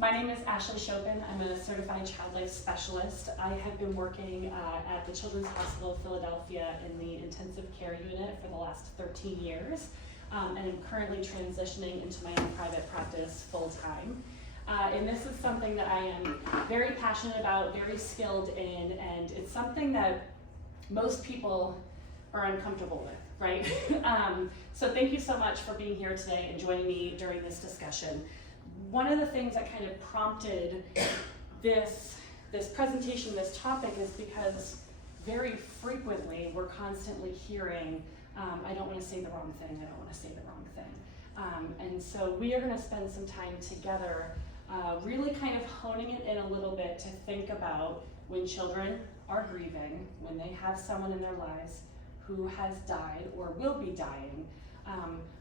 My name is Ashleigh Schopen. I'm a certified child life specialist. I have been working at the Children's Hospital of Philadelphia in the intensive care unit for the last 13 years, and I'm currently transitioning into my own private practice full time. And this is something that I am very passionate about, very skilled in, and it's something that most people are uncomfortable with, right? So thank you so much for being here today and joining me during this discussion. One of the things that kind of prompted this presentation, this topic, is because very frequently we're constantly hearing, I don't want to say the wrong thing, I don't want to say the wrong thing. And so we are going to spend some time together really kind of honing it in a little bit to think about when children are grieving, when they have someone in their lives who has died or will be dying,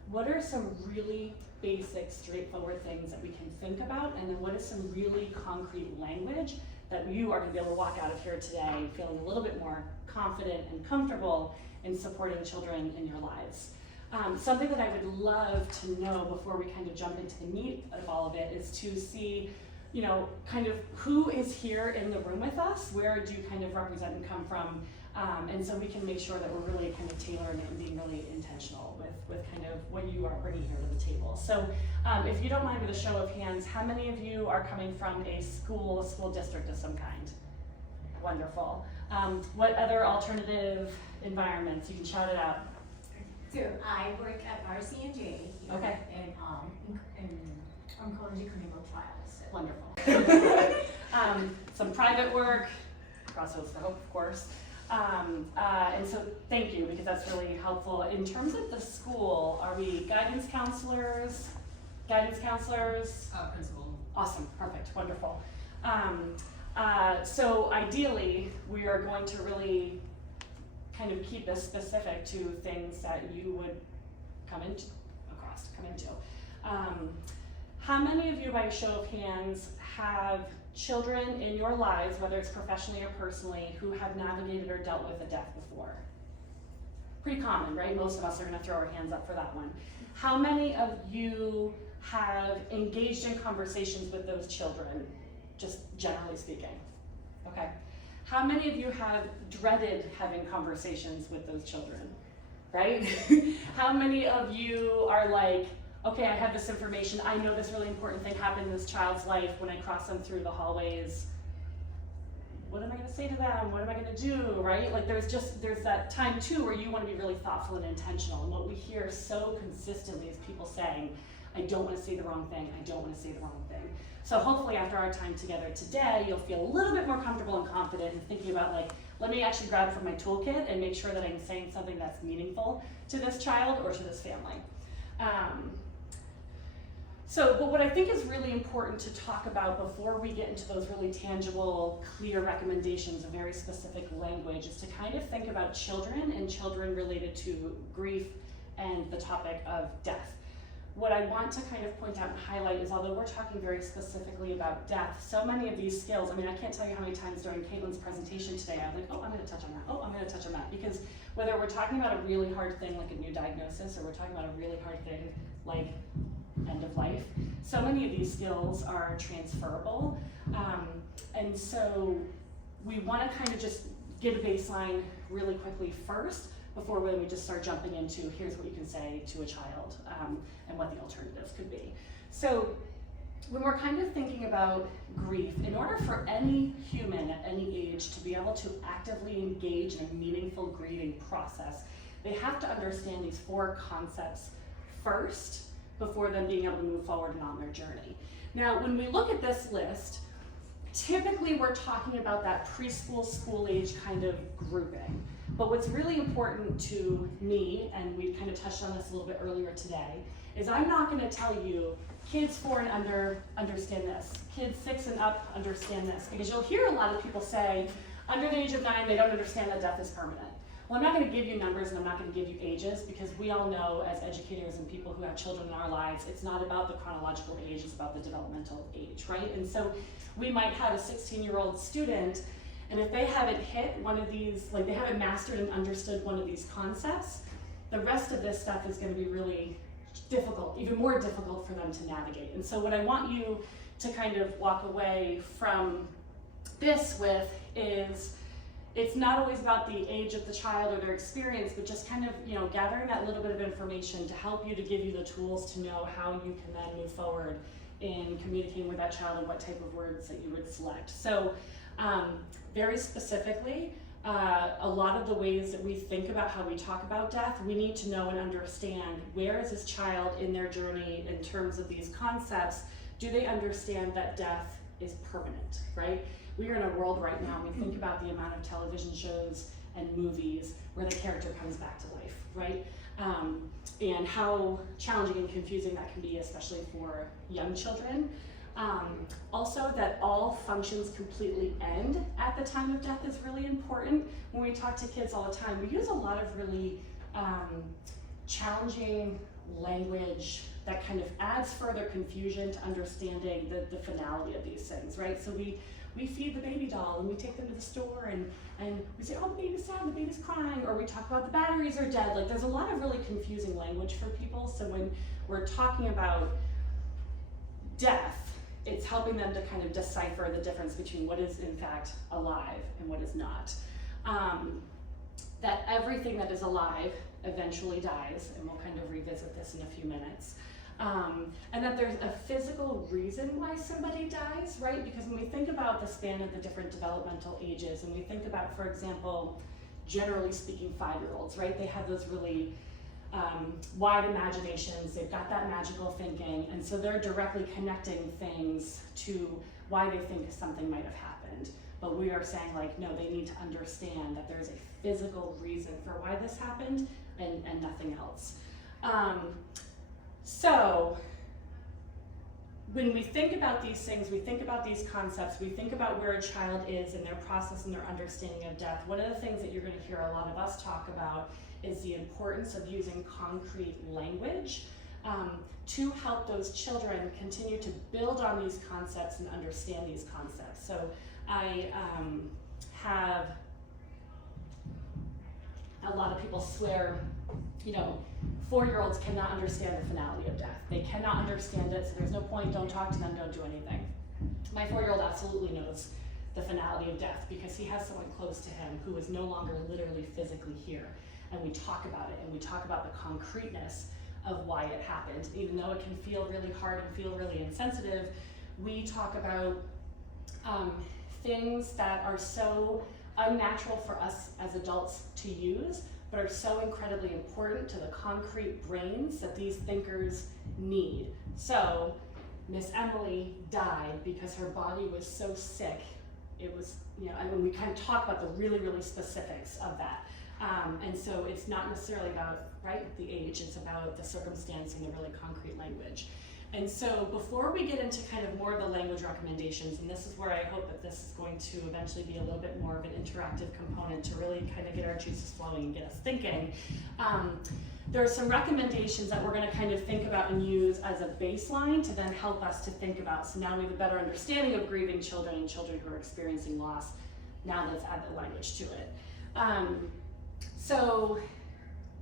what are some really basic, straightforward things that we can think about, and then what is some really concrete language that you are going to be able to walk out of here today feeling a little bit more confident and comfortable in supporting children in your lives. Something that I would love to know before we kind of jump into the meat of all of it is to see, you know, kind of who is here in the room with us, where do you kind of represent and come from, and so we can make sure that we're really kind of tailoring it and being really intentional with kind of what you are bringing here to the table. So if you don't mind, with a show of hands, how many of you are coming from a school district of some kind? Wonderful. What other alternative environments? You can shout it out. So I work at RCNJ Okay. in oncology clinical trials. Wonderful. Some private work, Crossroads for Hope, of course. And so thank you, because that's really helpful. In terms of the school, are we guidance counselors? Principal. Awesome, perfect, wonderful. So ideally, we are going to really kind of keep this specific to things that you would come into. How many of you, by a show of hands, have children in your lives, whether it's professionally or personally, who have navigated or dealt with a death before? Pretty common, right? Most of us are going to throw our hands up for that one. How many of you have engaged in conversations with those children, just generally speaking? Okay. How many of you have dreaded having conversations with those children, right? How many of you are like, okay, I have this information, I know this really important thing happened in this child's life, when I cross them through the hallways, what am I going to say to them? What am I going to do, right? Like there's that time too where you want to be really thoughtful and intentional, and what we hear so consistently is people saying, I don't want to say the wrong thing, I don't want to say the wrong thing. So hopefully after our time together today, you'll feel a little bit more comfortable and confident in thinking about, like, let me actually grab from my toolkit and make sure that I'm saying something that's meaningful to this child or to this family. But what I think is really important to talk about before we get into those really tangible, clear recommendations of very specific language is to kind of think about children and children related to grief and the topic of death. What I want to kind of point out and highlight is, although we're talking very specifically about death, so many of these skills, I mean, I can't tell you how many times during Caitlin's presentation today, I was like, oh, I'm going to touch on that, oh, I'm going to touch on that, because whether we're talking about a really hard thing like a new diagnosis, or we're talking about a really hard thing like end of life, so many of these skills are transferable, and so we want to kind of just get a baseline really quickly first, before we just start jumping into here's what you can say to a child, and what the alternatives could be. So when we're kind of thinking about grief, in order for any human at any age to be able to actively engage in a meaningful grieving process, they have to understand these 4 concepts first before them being able to move forward and on their journey. Now, when we look at this list, typically we're talking about that preschool, school age kind of grouping. But what's really important to me, and we kind of touched on this a little bit earlier today, is I'm not going to tell you kids 4 and under understand this, kids 6 and up understand this, because you'll hear a lot of people say under the age of 9 they don't understand that death is permanent. Well, I'm not going to give you numbers and I'm not going to give you ages, because we all know as educators and people who have children in our lives, it's not about the chronological age, it's about the developmental age, right? And so we might have a 16-year-old student, and if they haven't hit one of these, like they haven't mastered and understood one of these concepts, the rest of this stuff is going to be really difficult, even more difficult for them to navigate. And so what I want you to kind of walk away from this with is, it's not always about the age of the child or their experience, but just kind of, you know, gathering that little bit of information to help you, to give you the tools to know how you can then move forward in communicating with that child and what type of words that you would select. So very specifically, a lot of the ways that we think about how we talk about death, we need to know and understand, where is this child in their journey in terms of these concepts? Do they understand that death is permanent, right? We are in a world right now, we think about the amount of television shows and movies where the character comes back to life, right? And how challenging and confusing that can be, especially for young children. Also, that all functions completely end at the time of death is really important. When we talk to kids all the time, we use a lot of really challenging language that kind of adds further confusion to understanding the finality of these things, right? So we feed the baby doll and we take them to the store and we say, oh, the baby's sad, the baby's crying, or we talk about the batteries are dead. Like, there's a lot of really confusing language for people. So when we're talking about death, it's helping them to kind of decipher the difference between what is in fact alive and what is not. That everything that is alive eventually dies, and we'll kind of revisit this in a few minutes. And that there's a physical reason why somebody dies, right? Because when we think about the span of the different developmental ages, and we think about, for example, generally speaking, 5-year-olds, right? They have those really wide imaginations, they've got that magical thinking, and so they're directly connecting things to why they think something might have happened. But we are saying, like, no, they need to understand that there's a physical reason for why this happened and nothing else. So when we think about these things, we think about these concepts, we think about where a child is in their process and their understanding of death. One of the things that you're going to hear a lot of us talk about is the importance of using concrete language to help those children continue to build on these concepts and understand these concepts. So I have a lot of people swear, you know, 4-year-olds cannot understand the finality of death. They cannot understand it, so there's no point, don't talk to them, don't do anything. My 4-year-old absolutely knows the finality of death because he has someone close to him who is no longer literally physically here. And we talk about it, and we talk about the concreteness of why it happened. Even though it can feel really hard and feel really insensitive, we talk about things that are so unnatural for us as adults to use, but are so incredibly important to the concrete brains that these thinkers need. So Miss Emily died because her body was so sick. It was, you know, I mean, we kind of talk about the really, really specifics of that. And so it's not necessarily about, right, the age, it's about the circumstance and the really concrete language. And so before we get into kind of more of the language recommendations, and this is where I hope that this is going to eventually be a little bit more of an interactive component to really kind of get our juices flowing and get us thinking, there are some recommendations that we're going to kind of think about and use as a baseline to then help us to think about. So now we have a better understanding of grieving children and children who are experiencing loss. Now let's add the language to it. So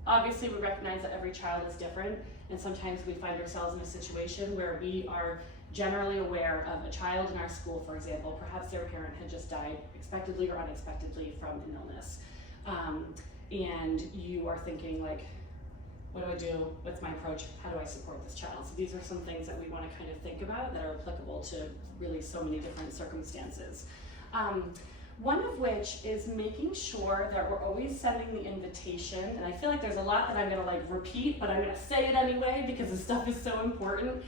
obviously we recognize that every child is different, and sometimes we find ourselves in a situation where we are generally aware of a child in our school, for example, perhaps their parent had just died expectedly or unexpectedly from an illness. And you are thinking, like, what do I do? What's my approach? How do I support this child? So these are some things that we want to kind of think about that are applicable to really so many different circumstances. One of which is making sure that we're always sending the invitation, and I feel like there's a lot that I'm gonna like repeat, but I'm gonna say it anyway because the stuff is so important,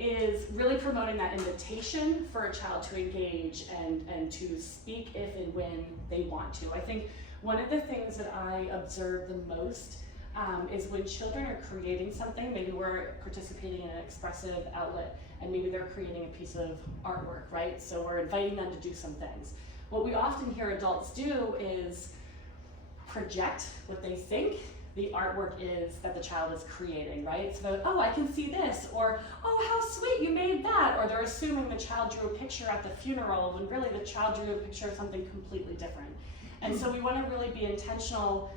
is really promoting that invitation for a child to engage and to speak if and when they want to. I think one of the things that I observe the most is when children are creating something, maybe we're participating in an expressive outlet, and maybe they're creating a piece of artwork, right? So we're inviting them to do some things. What we often hear adults do is project what they think the artwork is that the child is creating, right? So, oh, I can see this, or, oh, how sweet, you made that, or they're assuming the child drew a picture at the funeral when really the child drew a picture of something completely different. And so we want to really be intentional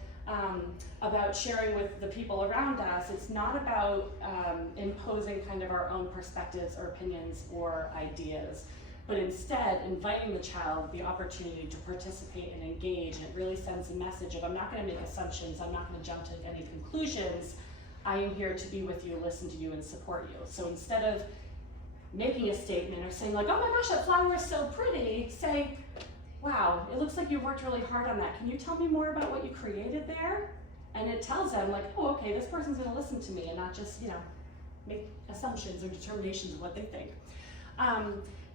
about sharing with the people around us. It's not about imposing kind of our own perspectives or opinions or ideas, but instead inviting the child the opportunity to participate and engage. And it really sends a message of, I'm not going to make assumptions, I'm not going to jump to any conclusions. I am here to be with you, listen to you, and support you. So instead of making a statement or saying like, oh my gosh, that flower is so pretty, say, wow, it looks like you worked really hard on that. Can you tell me more about what you created there? And it tells them like, oh, okay, this person's gonna listen to me and not just, make assumptions or determinations of what they think.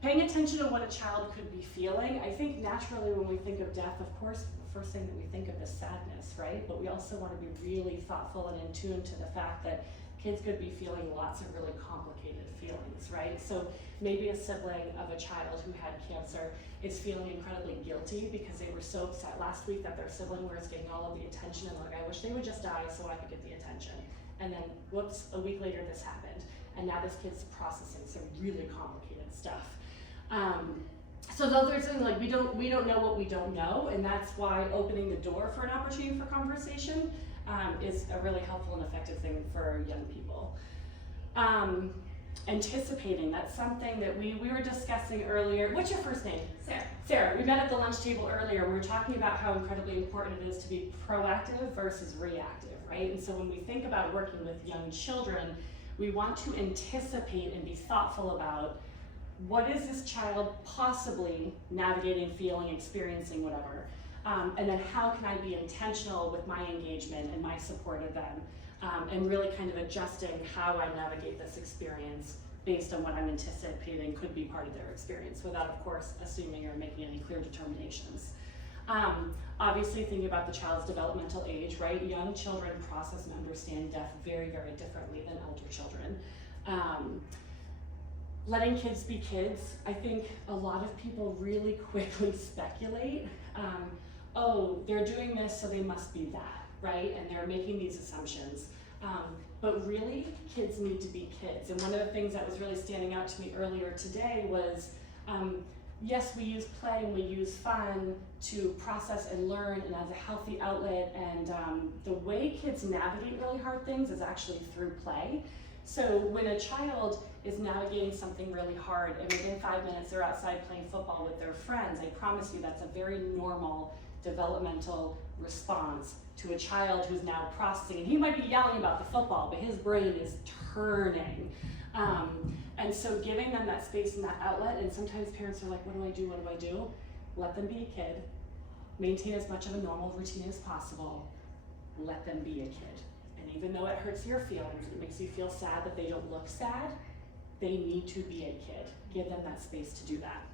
Paying attention to what a child could be feeling. I think naturally when we think of death, of course, the first thing that we think of is sadness, right? But we also want to be really thoughtful and in tune to the fact that kids could be feeling lots of really complicated feelings, right? So maybe a sibling of a child who had cancer is feeling incredibly guilty because they were so upset last week that their sibling was getting all of the attention and like, I wish they would just die so I could get the attention. And then, whoops, a week later this happened. And now this kid's processing some really complicated stuff. So those are things like we don't know what we don't know, and that's why opening the door for an opportunity for conversation is a really helpful and effective thing for young people. Anticipating, that's something that we were discussing earlier. What's your first name? Sarah. Sarah, we met at the lunch table earlier. We were talking about how incredibly important it is to be proactive versus reactive, right? And so when we think about working with young children, we want to anticipate and be thoughtful about what is this child possibly navigating, feeling, experiencing, whatever. And then how can I be intentional with my engagement and my support of them, and really kind of adjusting how I navigate this experience based on what I'm anticipating could be part of their experience without, of course, assuming or making any clear determinations. Obviously thinking about the child's developmental age, right? Young children process and understand death very, very differently than older children. Letting kids be kids. I think a lot of people really quickly speculate, oh, they're doing this, so they must be that, right? And they're making these assumptions. But really, kids need to be kids. And one of the things that was really standing out to me earlier today was, yes, we use play and we use fun to process and learn and as a healthy outlet. And the way kids navigate really hard things is actually through play. So when a child is navigating something really hard and within 5 minutes they're outside playing football with their friends, I promise you that's a very normal developmental response to a child who's now processing. And he might be yelling about the football, but his brain is turning. And so giving them that space and that outlet, and sometimes parents are like, what do I do, what do I do? Let them be a kid. Maintain as much of a normal routine as possible. Let them be a kid. And even though it hurts your feelings, it makes you feel sad that they don't look sad, they need to be a kid. Give them that space to do that.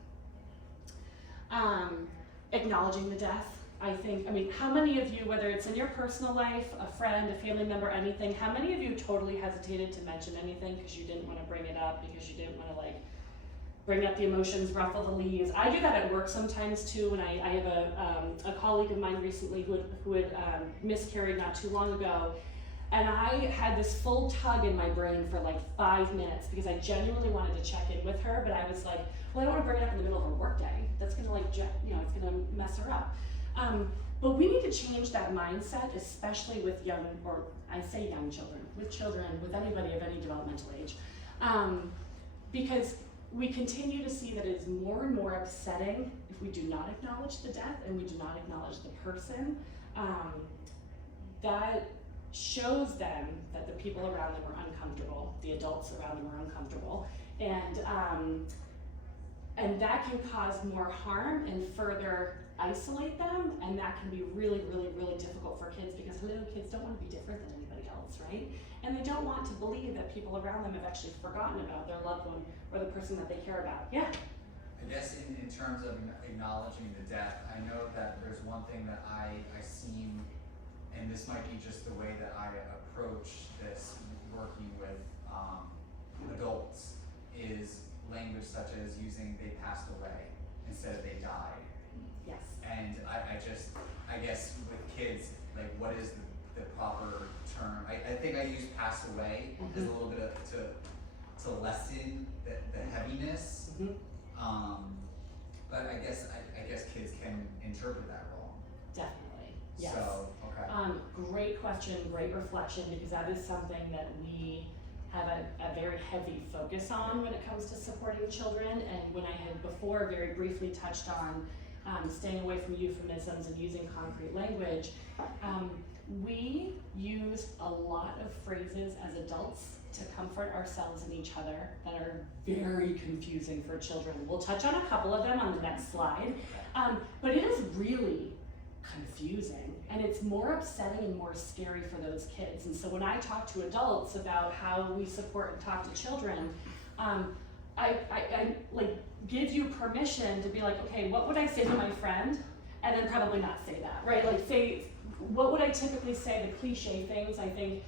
Acknowledging the death. I mean, how many of you, whether it's in your personal life, a friend, a family member, anything, how many of you totally hesitated to mention anything because you didn't want to bring it up, because you didn't want to bring up the emotions, ruffle the leaves? I do that at work sometimes too, and I have a colleague of mine recently who had miscarried not too long ago. And I had this full tug in my brain for 5 minutes because I genuinely wanted to check in with her, but I was like, well, I don't want to bring it up in the middle of her work day. That's gonna it's gonna mess her up. But we need to change that mindset, especially with young, or I say young children, with anybody of any developmental age. Because we continue to see that it's more and more upsetting if we do not acknowledge the death and we do not acknowledge the person. That shows them that the people around them are uncomfortable, the adults around them are uncomfortable, and that can cause more harm and further isolate them, and that can be really, really, really difficult for kids because little kids don't want to be different than anybody else, right? And they don't want to believe that people around them have actually forgotten about their loved one or the person that they care about. Yeah? I guess in terms of acknowledging the death, I know that there's one thing that I seem, and this might be just the way that I approach this working with adults, is language such as using "they passed away" instead of "they died." Yes. And I guess with kids, what is the proper term? I think I use "pass away" as a little bit of, to lessen the heaviness. Mm-hmm. But I guess kids can interpret that wrong. Definitely. Yes. So, okay. Great question, great reflection, because that is something that we have a very heavy focus on when it comes to supporting children. And when I had before very briefly touched on staying away from euphemisms and using concrete language, we use a lot of phrases as adults to comfort ourselves and each other that are very confusing for children. We'll touch on a couple of them on the next slide, but it is really confusing, and it's more upsetting and more scary for those kids. And so when I talk to adults about how we support and talk to children, I like give you permission to be like, okay, what would I say to my friend? And then probably not say that, right? Like say, what would I typically say, the cliche things? I think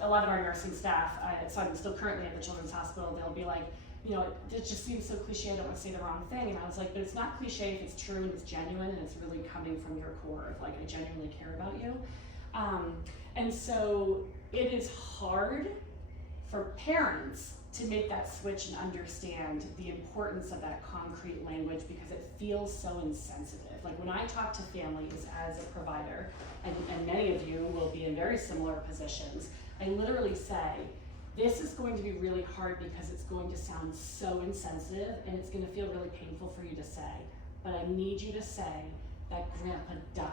a lot of our nursing staff, so I'm still currently at the Children's Hospital, they'll be like, you know, it just seems so cliche, I don't want to say the wrong thing. And I was like, but it's not cliche if it's true and it's genuine and it's really coming from your core of like, I genuinely care about you. And so it is hard for parents to make that switch and understand the importance of that concrete language because it feels so insensitive. Like when I talk to families as a provider, and many of you will be in very similar positions, I literally say, this is going to be really hard because it's going to sound so insensitive and it's going to feel really painful for you to say, but I need you to say that grandpa died.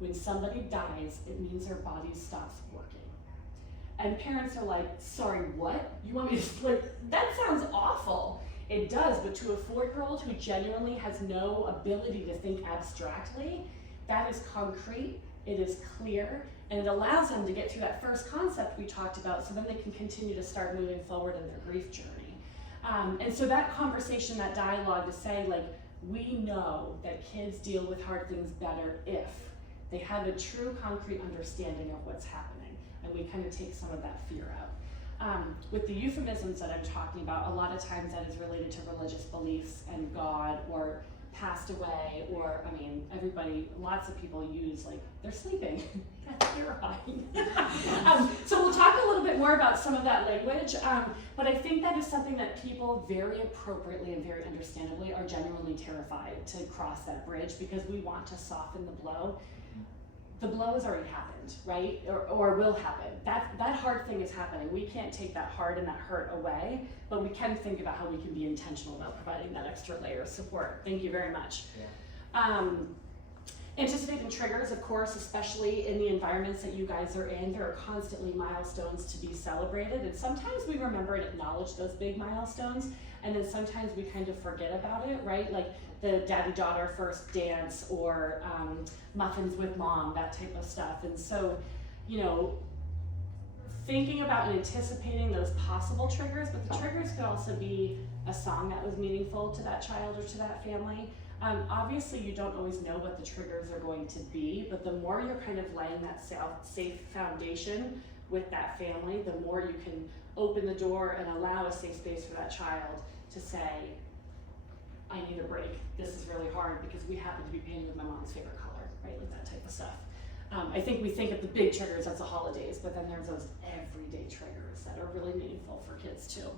When somebody dies, it means their body stops working. And parents are like, sorry, what? You want me to, like, that sounds awful. It does, but to a 4-year-old who genuinely has no ability to think abstractly, that is concrete, it is clear, and it allows them to get through that first concept we talked about so then they can continue to start moving forward in their grief journey. And so that conversation, that dialogue to say, like, we know that kids deal with hard things better if they have a true concrete understanding of what's happening, and we kind of take some of that fear out. With the euphemisms that I'm talking about, a lot of times that is related to religious beliefs and God or passed away, or I mean, everybody, lots of people use like, they're sleeping, that's terrifying. So we'll talk a little bit more about some of that language, but I think that is something that people very appropriately and very understandably are genuinely terrified to cross that bridge because we want to soften the blow. The blow has already happened, right? Or will happen. That hard thing is happening. We can't take that hard and that hurt away, but we can think about how we can be intentional about providing that extra layer of support. Thank you very much. Yeah. Anticipating triggers, of course, especially in the environments that you guys are in, there are constantly milestones to be celebrated, and sometimes we remember and acknowledge those big milestones, and then sometimes we kind of forget about it, right? Like the daddy-daughter first dance or muffins with mom, that type of stuff. And so, you know, thinking about and anticipating those possible triggers, but the triggers could also be a song that was meaningful to that child or to that family. Obviously, you don't always know what the triggers are going to be, but the more you're kind of laying that safe foundation with that family, the more you can open the door and allow a safe space for that child to say, I need a break. This is really hard because we happen to be painting with my mom's favorite color, right? Like that type of stuff. I think we think of the big triggers as the holidays, but then there's those everyday triggers that are really meaningful for kids too.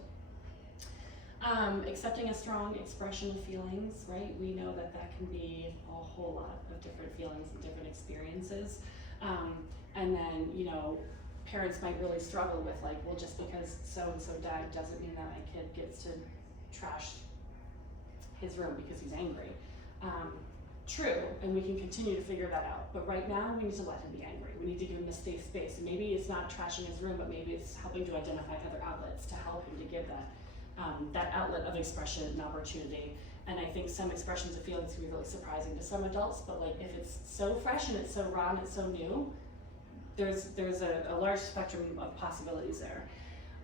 Accepting a strong expression of feelings, right? We know that that can be a whole lot of different feelings and different experiences. And then, you know, parents might really struggle with like, well, just because so-and-so died doesn't mean that my kid gets to trash his room because he's angry. True, and we can continue to figure that out. But right now, we need to let him be angry. We need to give him a safe space. And maybe it's not trashing his room, but maybe it's helping to identify other outlets to help him to give that outlet of expression and opportunity. And I think some expressions of feelings can be really surprising to some adults, but like if it's so fresh and it's so raw and it's so new, there's a large spectrum of possibilities there.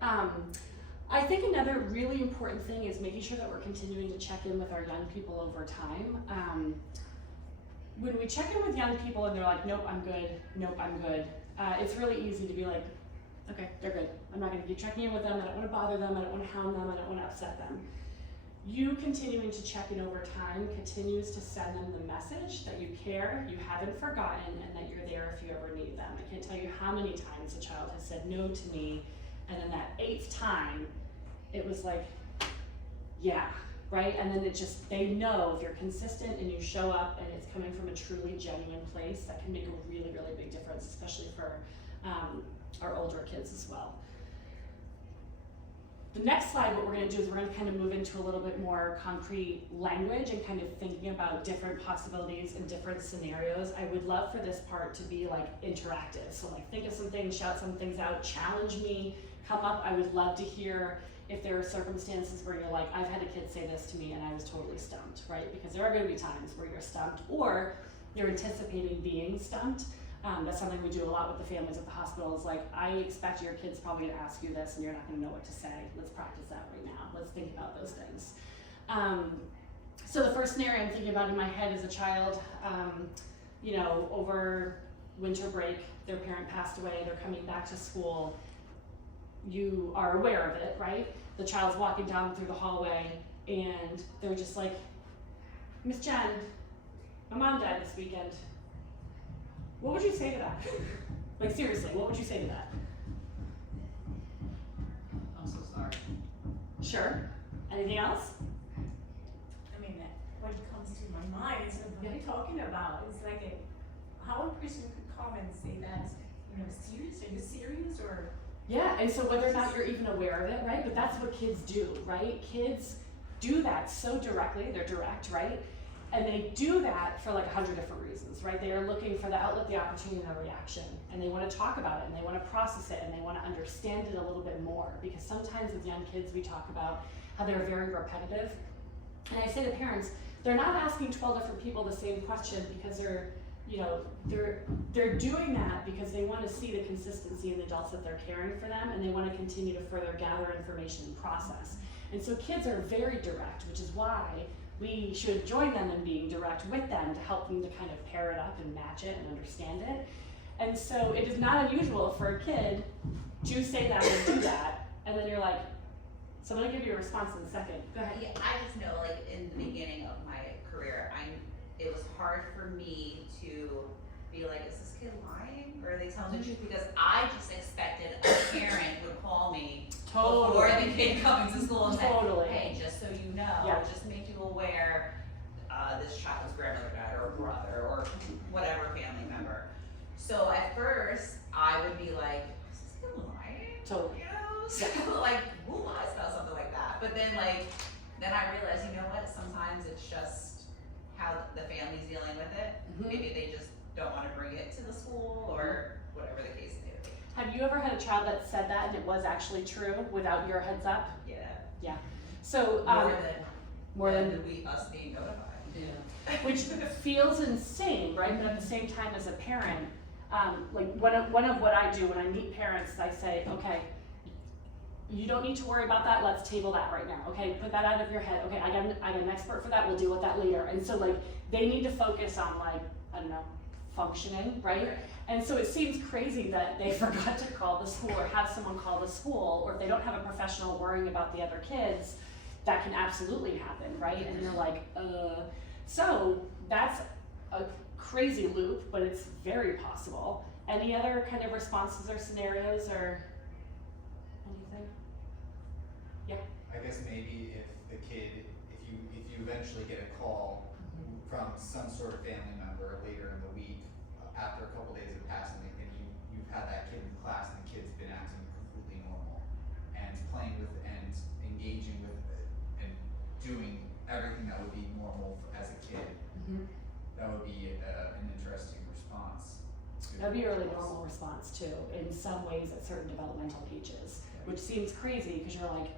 I think another really important thing is making sure that we're continuing to check in with our young people over time. When we check in with young people and they're like, nope, I'm good, nope, I'm good, it's really easy to be like, okay, they're good. I'm not gonna keep checking in with them, I don't wanna bother them, I don't wanna hound them, I don't wanna upset them. You continuing to check in over time continues to send them the message that you care, you haven't forgotten, and that you're there if you ever need them. I can't tell you how many times a child has said no to me, and then that 8th time, it was like, yeah, right? And then they know if you're consistent and you show up and it's coming from a truly genuine place, that can make a really, really big difference, especially for our older kids as well. The next slide, what we're going to do is we're going to kind of move into a little bit more concrete language and kind of thinking about different possibilities and different scenarios. I would love for this part to be like interactive. So like think of some things, shout some things out, challenge me, come up. I would love to hear if there are circumstances where you're like, I've had a kid say this to me and I was totally stumped, right? Because there are going to be times where you're stumped or you're anticipating being stumped. That's something we do a lot with the families at the hospital is like, I expect your kid's probably gonna ask you this and you're not gonna know what to say. Let's practice that right now. Let's think about those things. So the first scenario I'm thinking about in my head is a child, over winter break, their parent passed away, they're coming back to school. You are aware of it, right? The child's walking down through the hallway and they're just like, Miss Jen, my mom died this weekend. What would you say to that? Like seriously, what would you say to that? I'm so sorry. Sure. Anything else? I mean, what comes to my mind is what I'm talking about. It's like how a person could come and say that, serious? Are you serious or? Yeah, and so whether or not you're even aware of it, right? But that's what kids do, right? Kids do that so directly, they're direct, right? And they do that for like 100 different reasons, right? They are looking for the outlet, the opportunity, and the reaction. And they want to talk about it, and they want to process it, and they want to understand it a little bit more. Because sometimes with young kids, we talk about how they're very repetitive. And I say to parents, they're not asking 12 different people the same question because they're doing that because they want to see the consistency in the adults that they're caring for them, and they want to continue to further gather information and process. And so kids are very direct, which is why we should join them in being direct with them to help them to kind of pair it up and match it and understand it. And so it is not unusual for a kid to say that and do that, and then you're like, so I'm gonna give you a response in a second. Go ahead. Yeah, I just know, like, in the beginning of my career, it was hard for me to be like, is this kid lying? Or are they telling the truth? Because I just expected a parent would call me before the kid coming to school and say, hey, just so you know, just make you aware, this child's grandmother died, or brother, or whatever family member. So at first, I would be like, is this kid lying? Totally. So like, who lies about something like that? But then then I realized, you know what, sometimes it's just how the family's dealing with it. Maybe they just don't want to bring it to the school or whatever the case may be. Have you ever had a child that said that and it was actually true without your heads up? Yeah. Yeah. So More than us being notified. Yeah. Which feels insane, right? But at the same time, as a parent, like one of what I do when I meet parents, I say, okay, you don't need to worry about that. Let's table that right now. Okay, put that out of your head. Okay, I got an expert for that. We'll deal with that later. And so like they need to focus on like, I don't know, functioning, right? And so it seems crazy that they forgot to call the school or have someone call the school, or if they don't have a professional worrying about the other kids, that can absolutely happen, right? And you're like, so that's a crazy loop, but it's very possible. Any other kind of responses or scenarios or anything? Yeah. I guess maybe if the kid, if you eventually get a call from some sort of family member later in the week, after a couple days have passed, and you've had that kid in class, and the kid's been acting completely normal and playing with and engaging with it and doing everything that would be normal as a kid, that would be an interesting response. That'd be a really normal response too, in some ways at certain developmental ages, which seems crazy because you're like,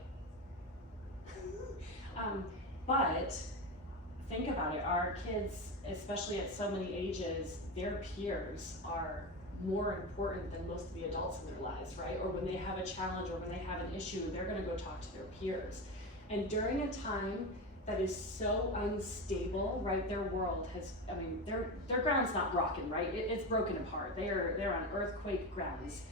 but think about it, our kids, especially at so many ages, their peers are more important than most of the adults in their lives, right? Or when they have a challenge or when they have an issue, they're gonna go talk to their peers. And during a time that is so unstable, right? Their world has, I mean, their ground's not rocking, right? It's broken apart. They're on earthquake grounds.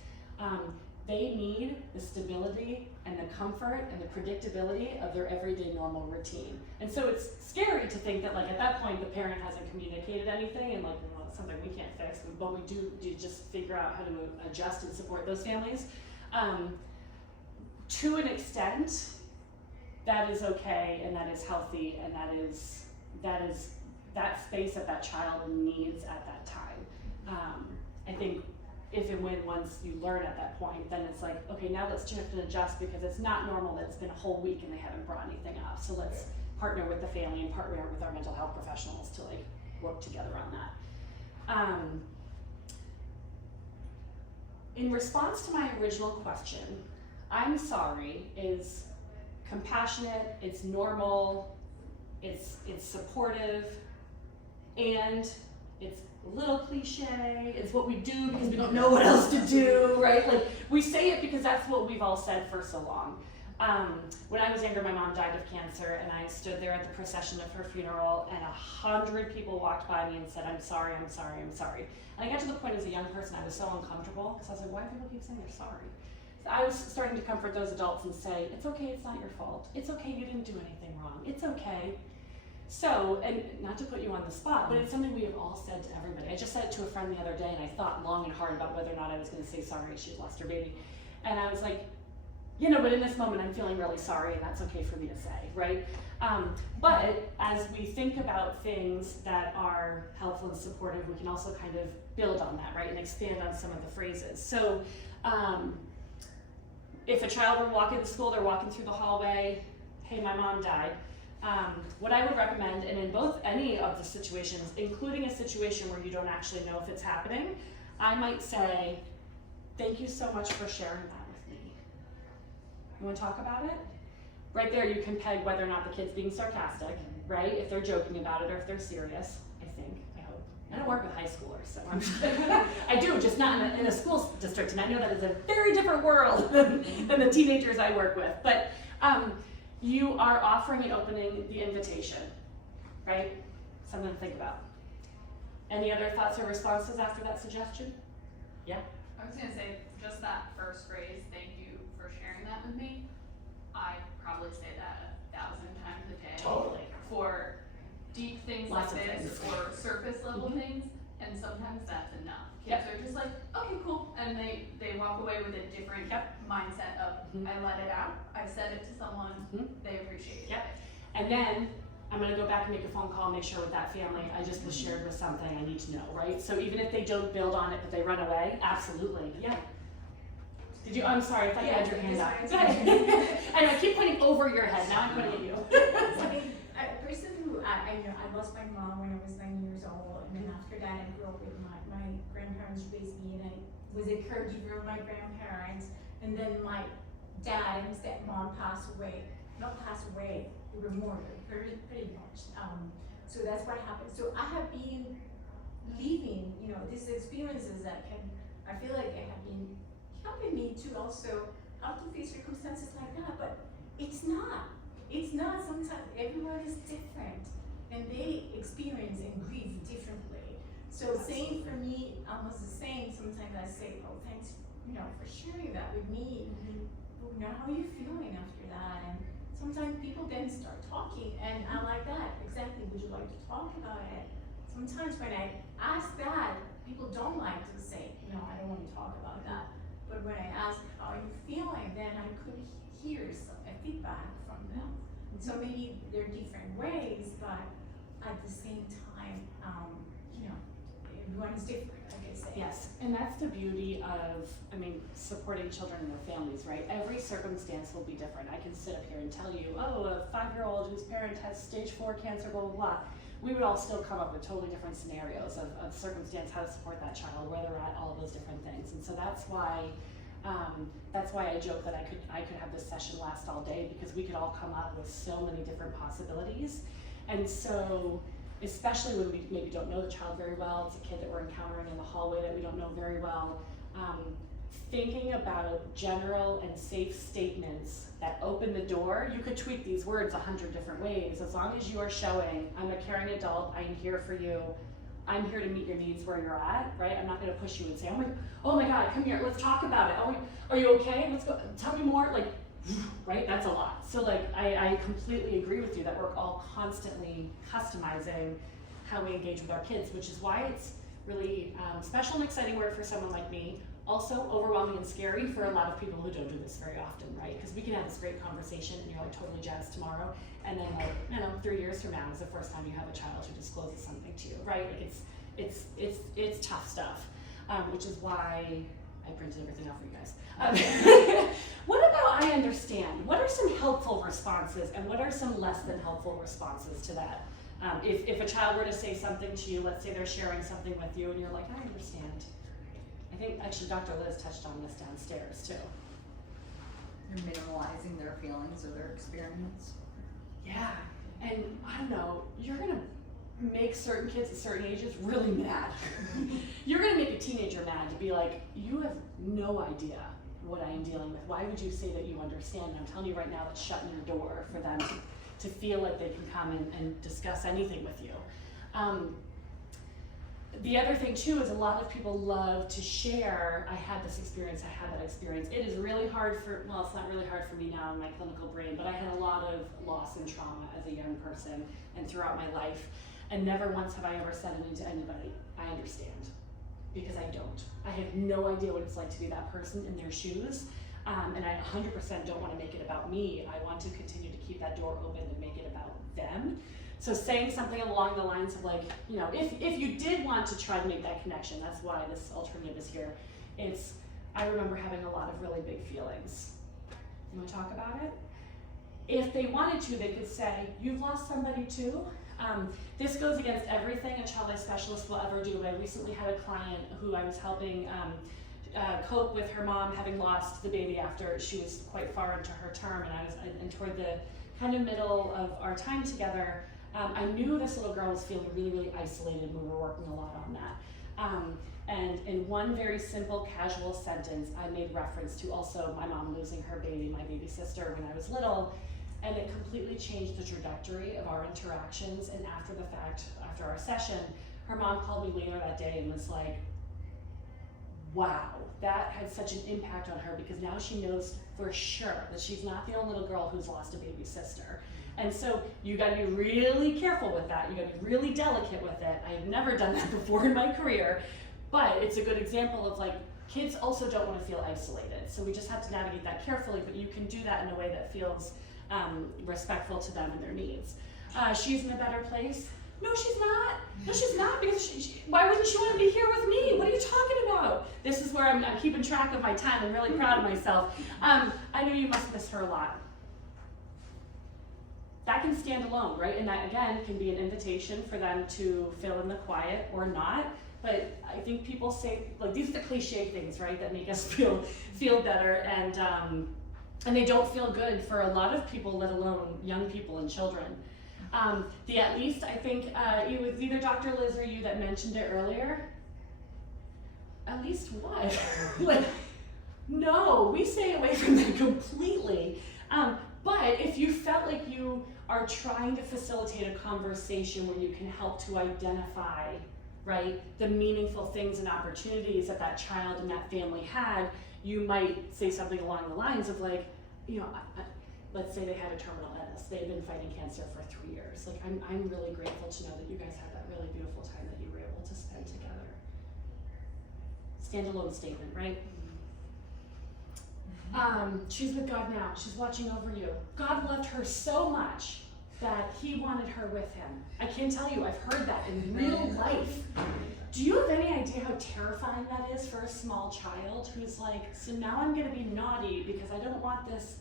They need the stability and the comfort and the predictability of their everyday normal routine. And so it's scary to think that like at that point the parent hasn't communicated anything and like, well, it's something we can't fix, but we do just figure out how to adjust and support those families. To an extent, that is okay and that is healthy and that is that space that that child needs at that time. I think if and when once you learn at that point, then it's like, okay, now let's shift and adjust because it's not normal that it's been a whole week and they haven't brought anything up. So let's partner with the family and partner with our mental health professionals to like work together on that. In response to my original question, I'm sorry is compassionate, it's normal, it's supportive, and it's a little cliche, it's what we do because we don't know what else to do, right? Like, we say it because that's what we've all said for so long. When I was younger, my mom died of cancer, and I stood there at the procession of her funeral, and 100 people walked by me and said, I'm sorry, I'm sorry, I'm sorry. And I got to the point as a young person, I was so uncomfortable, because I was like, why do people keep saying they're sorry? So I was starting to comfort those adults and say, it's okay, it's not your fault. It's okay, you didn't do anything wrong. It's okay. So, and not to put you on the spot, but it's something we have all said to everybody. I just said it to a friend the other day, and I thought long and hard about whether or not I was going to say sorry, she had lost her baby. And I was like, but in this moment I'm feeling really sorry, and that's okay for me to say, right? But as we think about things that are helpful and supportive, we can also kind of build on that, right? And expand on some of the phrases. So if a child were walking to school, they're walking through the hallway, hey, my mom died. What I would recommend, and in any of the situations, including a situation where you don't actually know if it's happening, I might say, thank you so much for sharing that with me. You want to talk about it? Right there you can peg whether or not the kid's being sarcastic, right? If they're joking about it or if they're serious, I hope. I don't work with high schoolers, so I do, just not in a school district, and I know that is a very different world than the teenagers I work with. But you are offering and opening the invitation, right? Something to think about. Any other thoughts or responses after that suggestion? Yeah? I was gonna say, just that first phrase, thank you for sharing that with me. I probably say that 1,000 times a day. Totally. For deep things Lots like of this, things. or surface level things, and sometimes that's enough. Kids are just like, okay, cool, and they walk away with a different mindset of, I let it out, I said it to someone, they appreciate it. And then I'm gonna go back and make a phone call and make sure with that family, I just was shared with something I need to know, right? So even if they don't build on it, but they run away, absolutely, yeah. Did you, I'm sorry, I thought you had your hand up. Go ahead. And I keep pointing over your head, now I'm pointing at you. I mean, a person who, I lost my mom when I was 9 years old, and then after that I grew up with my grandparents raised me, and I was a caregiver of my grandparents, and then my dad and stepmom passed away, they were murdered, pretty much. So that's what happened. So I have been living, these experiences that I feel like they have been helping me to also how to face circumstances like that, but it's not. Sometimes everyone is different, and they experience and grieve differently. So same for me, almost the same. Sometimes I say, oh, thanks, for sharing that with me. How are you feeling after that? And sometimes people then start talking, and I like that. Exactly, would you like to talk about it? Sometimes when I ask that, people don't like to say, no, I don't want to talk about that. But when I ask, how are you feeling, then I could hear a feedback from them. So maybe there are different ways, but at the same time, everyone is different, like I say. Yes, and that's the beauty of, supporting children and their families, right? Every circumstance will be different. I can sit up here and tell you, a 5-year-old whose parent has stage 4 cancer, blah, blah, blah. We would all still come up with totally different scenarios of circumstance, how to support that child, where they're at, all of those different things. And so that's why I joke that I could have this session last all day, because we could all come up with so many different possibilities. And so, especially when we maybe don't know the child very well, it's a kid that we're encountering in the hallway that we don't know very well, thinking about general and safe statements that open the door. You could tweak these words 100 different ways, as long as you are showing, I'm a caring adult, I am here for you, I'm here to meet your needs where you're at, right? I'm not gonna push you and say, oh my God, come here, let's talk about it. Are you okay? Let's go, tell me more, right? That's a lot. So I completely agree with you that we're all constantly customizing how we engage with our kids, which is why it's really special and exciting work for someone like me, also overwhelming and scary for a lot of people who don't do this very often, right? Because we can have this great conversation and you're like totally jazzed tomorrow, and then like, 3 years from now is the first time you have a child who discloses something to you, right? Like it's tough stuff, which is why I printed everything out for you guys. What about I understand? What are some helpful responses and what are some less than helpful responses to that? If a child were to say something to you, let's say they're sharing something with you and you're like, I understand. I think actually Dr. Liz touched on this downstairs too. You're minimalizing their feelings or their experience. Yeah, and I don't know, you're gonna make certain kids at certain ages really mad. You're gonna make a teenager mad to be like, you have no idea what I am dealing with. Why would you say that you understand? And I'm telling you right now, it's shutting your door for them to feel like they can come and discuss anything with you. The other thing too is a lot of people love to share, I had this experience, I had that experience. It is really hard for, well, it's not really hard for me now in my clinical brain, but I had a lot of loss and trauma as a young person and throughout my life. And never once have I ever said anything to anybody, I understand, because I don't. I have no idea what it's like to be that person in their shoes, and I 100% don't want to make it about me. I want to continue to keep that door open and make it about them. So saying something along the lines of like, if you did want to try to make that connection, that's why this alternative is here. It's, I remember having a lot of really big feelings. You want to talk about it? If they wanted to, they could say, you've lost somebody too? This goes against everything a child life specialist will ever do. I recently had a client who I was helping cope with her mom having lost the baby after she was quite far into her term, and toward the kind of middle of our time together, I knew this little girl was feeling really, really isolated, and we were working a lot on that. And in one very simple, casual sentence, I made reference to also my mom losing her baby, my baby sister, when I was little. And it completely changed the trajectory of our interactions. And after the fact, after our session, her mom called me later that day and was like, wow, that had such an impact on her, because now she knows for sure that she's not the only little girl who's lost a baby sister. And so you gotta be really careful with that. You gotta be really delicate with it. I've never done that before in my career, but it's a good example of like, kids also don't wanna feel isolated. So we just have to navigate that carefully, but you can do that in a way that feels respectful to them and their needs. She's in a better place. No, she's not. No, she's not, because why wouldn't she want to be here with me? What are you talking about? This is where I'm keeping track of my time. I'm really proud of myself. I know you must miss her a lot. That can stand alone, right? And that, again, can be an invitation for them to fill in the quiet or not. But I think people say, like, these are the cliche things, right, that make us feel better, and they don't feel good for a lot of people, let alone young people and children. The at least, I think it was either Dr. Liz or you that mentioned it earlier. At least what? Like, no, we stay away from that completely. But if you felt like you are trying to facilitate a conversation where you can help to identify, right, the meaningful things and opportunities that that child and that family had, you might say something along the lines of like, let's say they had a terminal illness. They've been fighting cancer for 3 years. Like, I'm really grateful to know that you guys had that really beautiful time that you were able to spend together. Standalone statement, right? She's with God now. She's watching over you. God loved her so much that he wanted her with him. I can tell you, I've heard that in real life. Do you have any idea how terrifying that is for a small child who's like, so now I'm gonna be naughty because I don't want this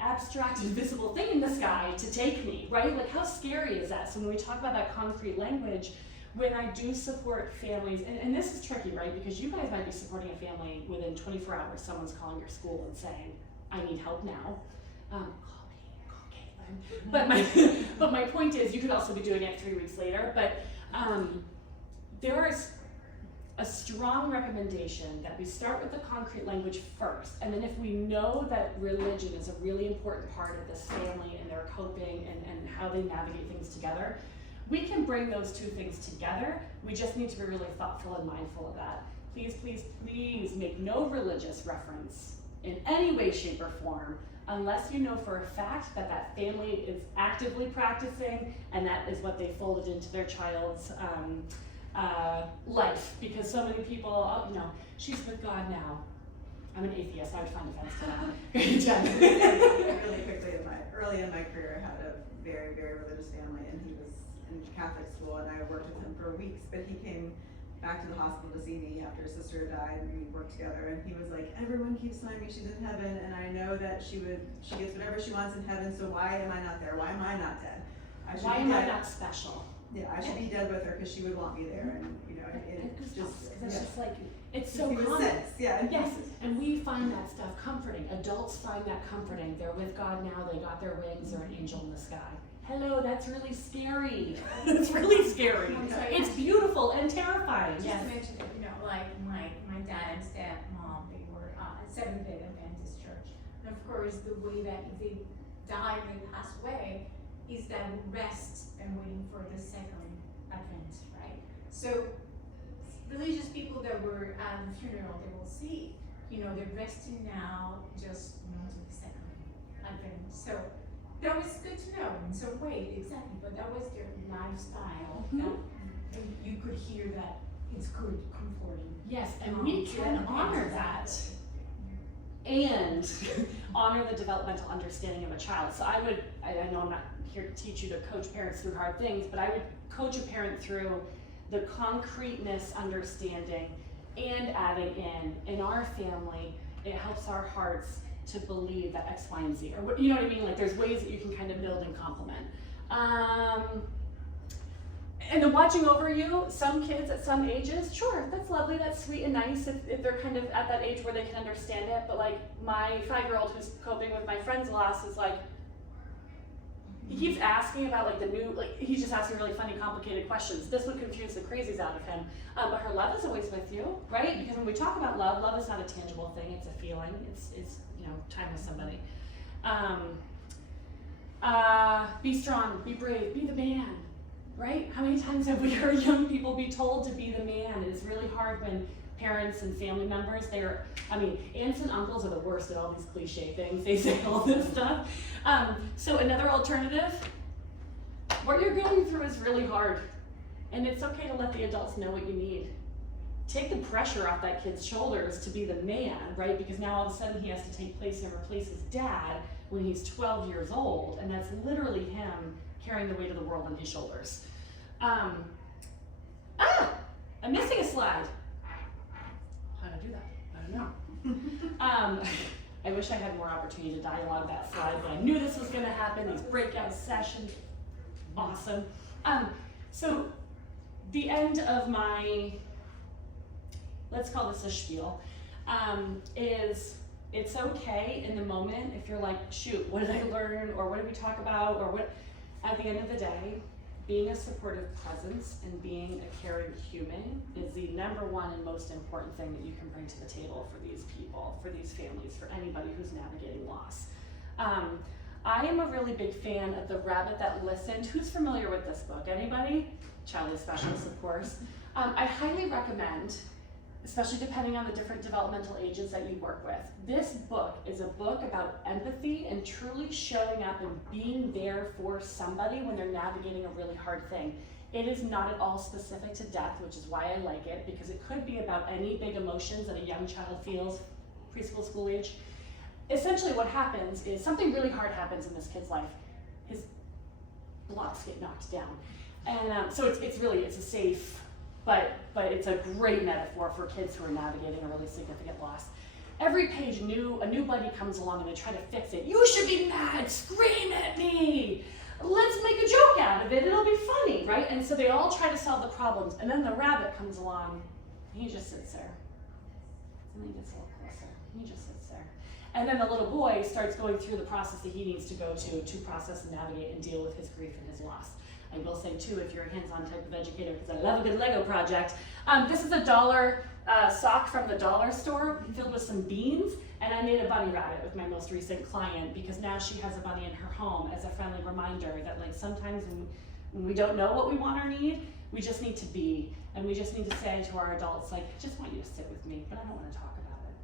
abstract invisible thing in the sky to take me, right? Like, how scary is that? So when we talk about that concrete language, when I do support families, and this is tricky, right? Because you guys might be supporting a family within 24 hours, someone's calling your school and saying, I need help now. Call Caitlin. But my point is, you could also be doing it 3 weeks later, but there is a strong recommendation that we start with the concrete language first, and then if we know that religion is a really important part of this family and their coping and how they navigate things together, we can bring those two things together. We just need to be really thoughtful and mindful of that. Please, please, please make no religious reference in any way, shape, or form unless you know for a fact that that family is actively practicing and that is what they folded into their child's life, because so many people, you know, she's with God now. I'm an atheist, I would find offense to that. Jen. Really quickly, early in my career, I had a very, very religious family, and he was in Catholic school, and I worked with him for weeks, but he came back to the hospital to see me after his sister died, and we worked together, and he was like, everyone keeps telling me she's in heaven, and I know that she gets whatever she wants in heaven, so why am I not there? Why am I not dead? Why am I not special? Yeah, I should be dead with her, because she would want me there, and, you know, it's just, Because it's just like, it's He so was common. 6, yeah. Yes, and we find that stuff comforting. Adults find that comforting. They're with God now, they got their wings, they're an angel in the sky. Hello, that's really scary. It's really scary. I'm sorry. It's beautiful and terrifying. Just Yes. to mention that, you know, like my dad and stepmom, they were at Seventh-day Adventist church. And of course, the way that if they die, they pass away, is that we rest and waiting for the second advent, right? So religious people that were at the funeral, they will see, you know, they're resting now, just, you know, to the second advent. So that was good to know. And so wait, exactly, but that was their lifestyle. That and you could hear that it's good, comforting. Yes, and we can honor that and honor the developmental understanding of a child. So I know I'm not here to teach you to coach parents through hard things, but I would coach a parent through the concreteness understanding and adding in our family, it helps our hearts to believe that X, Y, and Z, or what, you know what I mean? Like there's ways that you can kind of build and complement. And then watching over you, some kids at some ages, sure, that's lovely, that's sweet and nice if they're kind of at that age where they can understand it, but like my 5-year-old who's coping with my friend's loss is like, he keeps asking about like the new, like he's just asking really funny, complicated questions. This would confuse the crazies out of him. But her love is always with you, right? Because when we talk about love, love is not a tangible thing, it's a feeling, it's you know, time with somebody. Be strong, be brave, be the man, right? How many times have we heard young people be told to be the man? It is really hard when parents and family members, aunts and uncles are the worst at all these cliche things. They say all this stuff. So another alternative, what you're going through is really hard. And it's okay to let the adults know what you need. Take the pressure off that kid's shoulders to be the man, right? Because now all of a sudden he has to take place and replace his dad when he's 12 years old. And that's literally him carrying the weight of the world on his shoulders. I'm missing a slide. How to do that? I don't know. I wish I had more opportunity to dialogue that slide, but I knew this was gonna happen, these breakout sessions, awesome. So the end of my, let's call this a spiel, is it's okay in the moment if you're like, shoot, what did I learn, or what did we talk about, or what, at the end of the day, being a supportive presence and being a caring human is the #1 and most important thing that you can bring to the table for these people, for these families, for anybody who's navigating loss. I am a really big fan of The Rabbit That Listened. Who's familiar with this book? Anybody? Child is Specialist, of course. I highly recommend, especially depending on the different developmental ages that you work with. This book is a book about empathy and truly showing up and being there for somebody when they're navigating a really hard thing. It is not at all specific to death, which is why I like it, because it could be about any big emotions that a young child feels, preschool, school age. Essentially what happens is something really hard happens in this kid's life. His blocks get knocked down. And so it's a safe, but it's a great metaphor for kids who are navigating a really significant loss. Every page, a new buddy comes along and they try to fix it. You should be mad, scream at me. Let's make a joke out of it, it'll be funny, right? And so they all try to solve the problems, and then the rabbit comes along, and he just sits there. And then he gets a little closer, and he just sits there. And then the little boy starts going through the process that he needs to go to process and navigate and deal with his grief and his loss. I will say too, if you're a hands-on type of educator, because I love a good Lego project, this is a $1 sock from the dollar store filled with some beans, and I made a bunny rabbit with my most recent client because now she has a bunny in her home as a friendly reminder that like sometimes when we don't know what we want or need, we just need to be, and we just need to say to our adults, like, I just want you to sit with me, but I don't want to talk about it.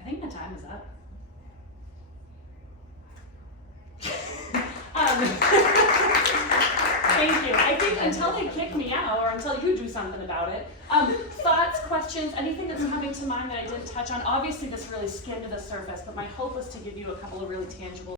I think my time is up. Thank you. I think until they kick me out or until you do something about it. Thoughts, questions, anything that's coming to mind that I didn't touch on? Obviously, this really skimmed the surface, but my hope was to give you a couple of really tangible